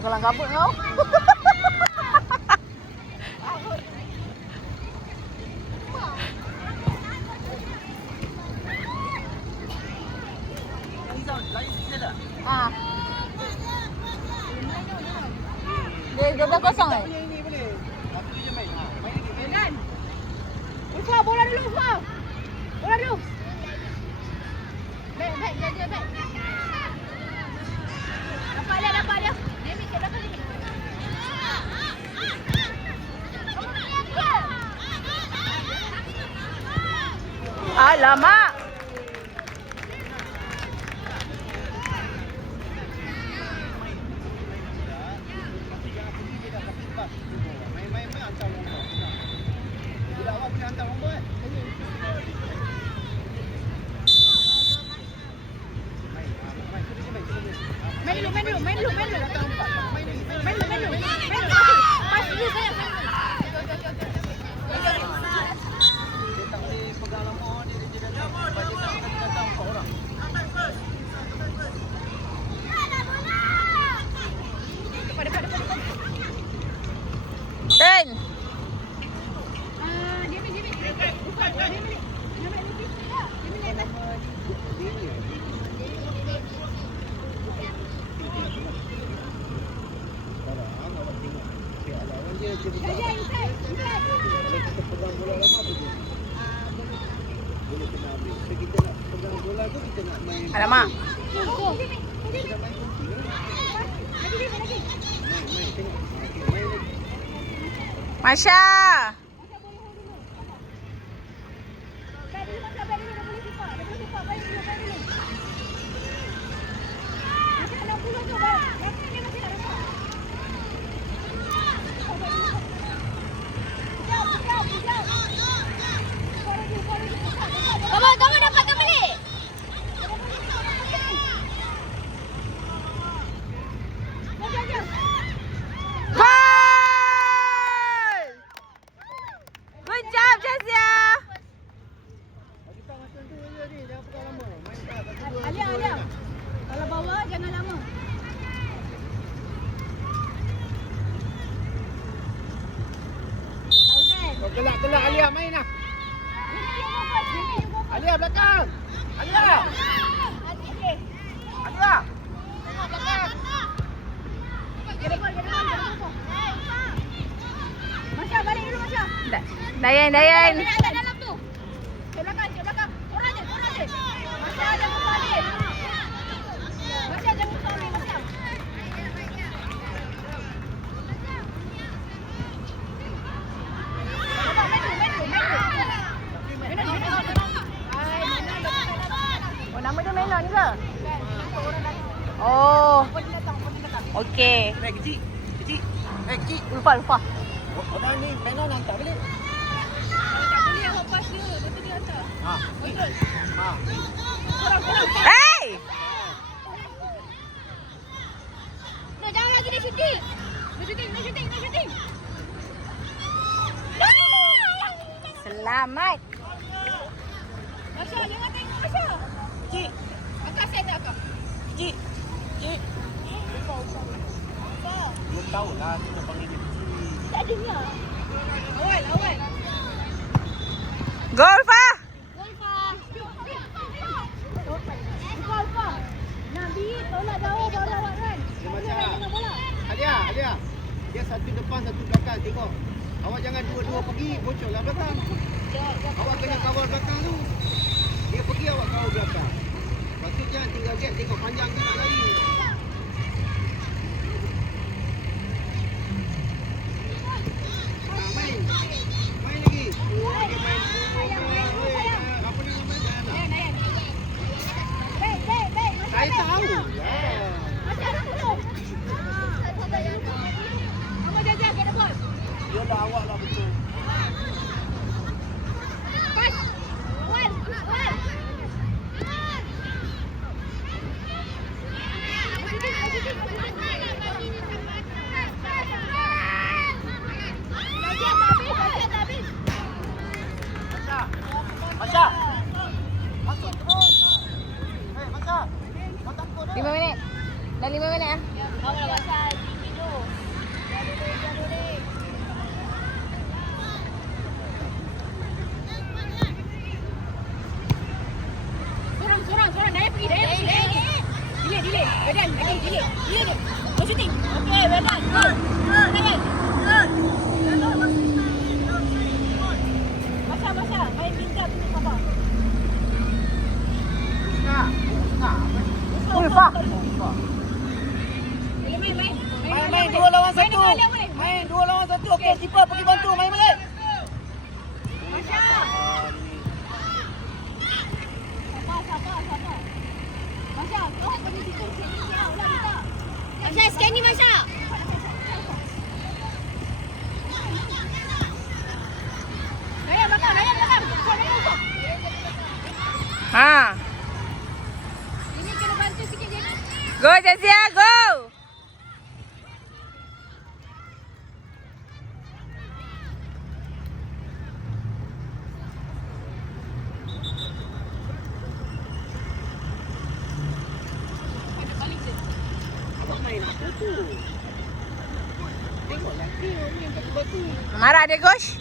Kelang kabut kau. Dia dah kosong eh? Dan. Ufa, bola dulu, Ufa. Bola dulu. Baik, jaga, baik. Dapat dia. Limit, dapat limit. Alamak. Main dulu. Pas dulu saya. Ten. Alamak. Masya. Kamu dapatkan balik. Goal! Good job, Jazia. Alia. Kalau bawa jangan lama. Gelak Alia main lah. Alia belakang. Alia. Tengok belakang. Masya, balik dulu Masya. Dayan. Ada dalam tu. Ke belakang. Orang je. Masya, jangan balik. Masya, jangan sorry, Masya. Oh, nama dia Melon ke? Oh. Okey. Kecil. Kecil. Lupa. Orang ni Menon hantar balik. Tak boleh lepas dia. Lepas dia hantar. Kontrol. Kurang. Hey! No, jangan lagi dia shooting. No shooting. Selamat. Masya, jangan tengok Masya. Kecil. Akak set dah akak. Kecil. Belum tahu lah kita panggil dia kecil. Tak dengar. Awal. Gol, Fa. Golfa. Nabi tolak jauh bola kan. Macam Alia. Dia satu depan, satu belakang. Tengok. Awak jangan dua-dua pergi, bocorlah belakang. Awak kena kawal belakang tu. Dia pergi, awak kawal belakang. Lepas tu jangan tinggal gap, tengok panjang tu nak lari. Main lagi. Apa ni main? Saya tahu. Kamu jaga ke depan. Yolah awak lah betul. Pas. Wan. well done. Good. Masya. Main pintar tu Papa. Ulfa. Main 2 lawan 1. Main 2 lawan 1. Okey, keeper pergi bantu. Main balik. Masya. Sabar. Masya, kau pergi situ. Masya, scan ni Masya. Layan belakang. Ha. Ini kena bantu sikit je. Go Jazia, go. Abang main apa tu? Tengoklah dia yang kaki batu. Marah dia, Gosh.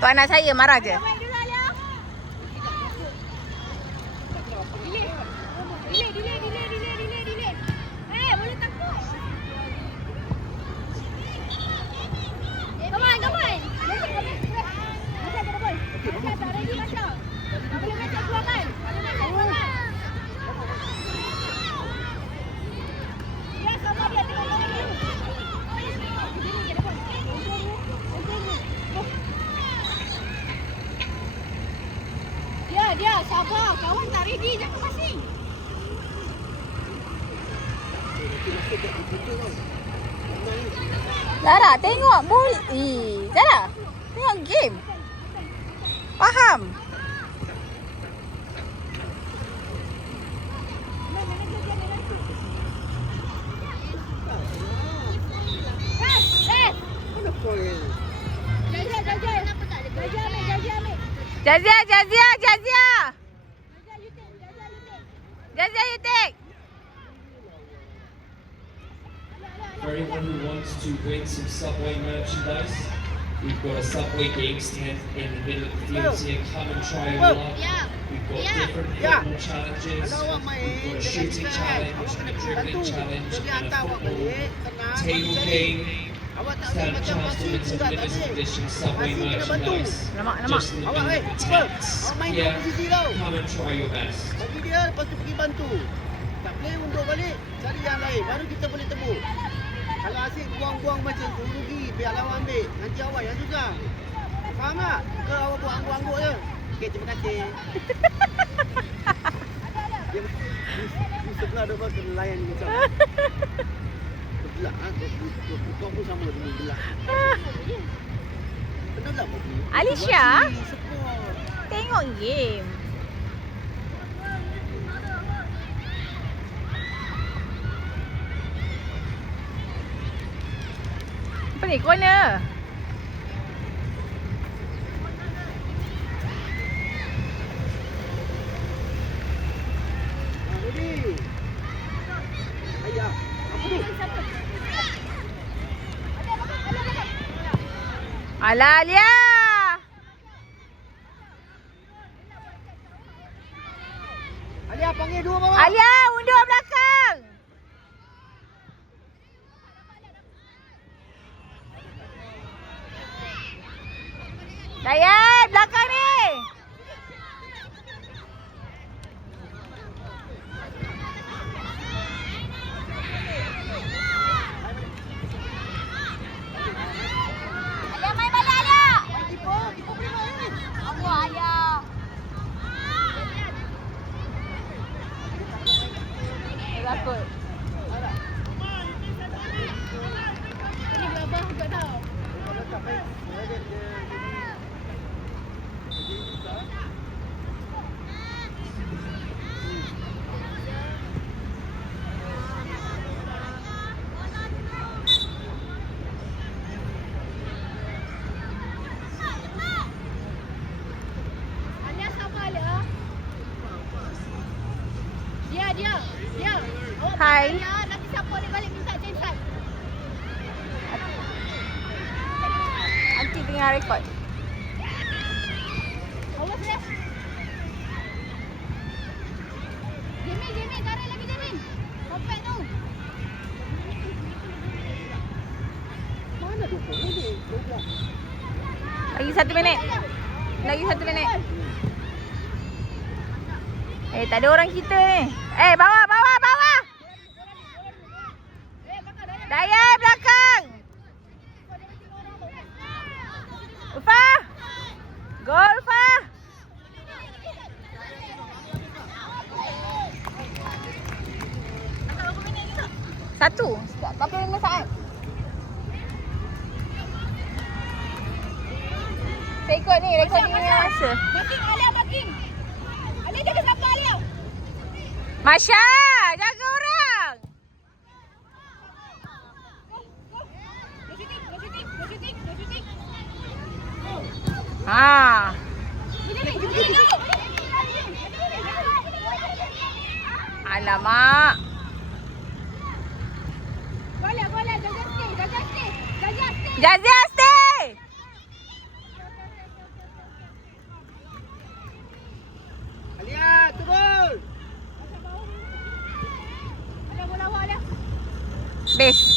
Tu anak saya marah je. Main dulu Alia. Delay. Boleh takut. Come on. Masya kena boy. Masya tak ready Masya. Tak boleh main kat keluar kan? Ya, sama dia tengok bola dulu. Dia sabar. Kawan tak ready, jangan passing. Zara, tengok bol. Zara, tengok game. Faham? Mana point? Jazia. Jazia, You take. For anyone who wants to win some Subway merchandise, we've got a Subway game stand in the middle of the field here. Come and try your luck. We've got different football challenges. We've got a shooting challenge, a dribbling challenge, and a football table game. Stand a chance to win some limited edition Subway merchandise. Lemak. Just in the middle of the tents. Yeah, come and try your best. Bagi dia, lepas tu pergi bantu. Tak boleh undur balik, cari yang lain. Baru kita boleh temu. Kalau asyik buang-buang macam tu, rugi. Biar lawan ambil. Nanti awak yang susah. Faham tak? Ke awak buat angguk-angguk je. Okey, terima kasih. Dia di sebelah dia kena layan ni macam. Bergelak. Kau pun sama dengan gelak. Betul tak? Alisha, Support. tengok game. Apa ni? Corner. Ready. Ayah. Apa tu? Alah, Alia. Alia panggil dua bawah. Alia, undur belakang. Dayan, belakang ni. Alia, main balik, Alia. Kiper boleh main. Apa, Alia? Takut. Ini berabah juga tau. Kalau tak baik, dia Alia sabar Alia. Dia. Awak Hai. balik, Alia. Nanti siapa boleh balik minta change side. Aunty tengah rekod. Awas ya. Jimin, tarik lagi Jimin. Compact tu. Lagi 1 minit. Lagi 1 minit. Tak ada orang kita ni. Bawah, bawah, bawah. Daya belakang. Ulfa. Gol Ulfa. Satu. 45 saat. Saya ikut ni, recording ni masa. Baking, Alia baking. Alia jaga siapa Alia? Masya, jaga orang. Go shooting, go shooting, go shooting, go shooting. Ha. Alamak. Bola, jaga stay, jaga stay. Jaga stay. Jazia stay. Alia, turun. Alia bola awak Alia. Base.